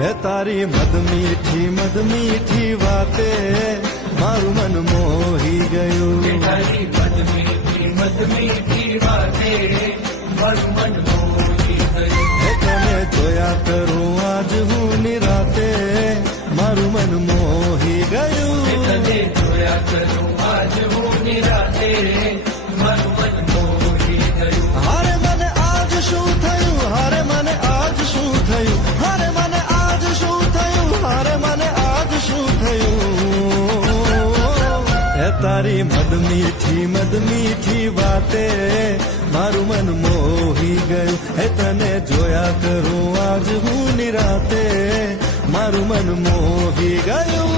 હે તારી મદ મીઠી વાતે મારું મન મોહી ગયું. તારી મદ મીઠી વાતે મારું મન મોહી ગયું. હે તને જોયા કરું આજ હું નિરાતે મારું મન મોહી ગયું. તને જોયા કરું આજ હું નિરાતે મારું મન મોહી ગયું. હારે મને આજ શું થયું, હારે મને આજ શું થયું, હારે મને આજ શું થયું, હારે મને આજ શું થયું. હે તારી મદ મીઠી વાતે મારું મન મોહી ગયું. હે તને જોયા કરું આજ હું નિરાતે મારું મન મોહી ગયું.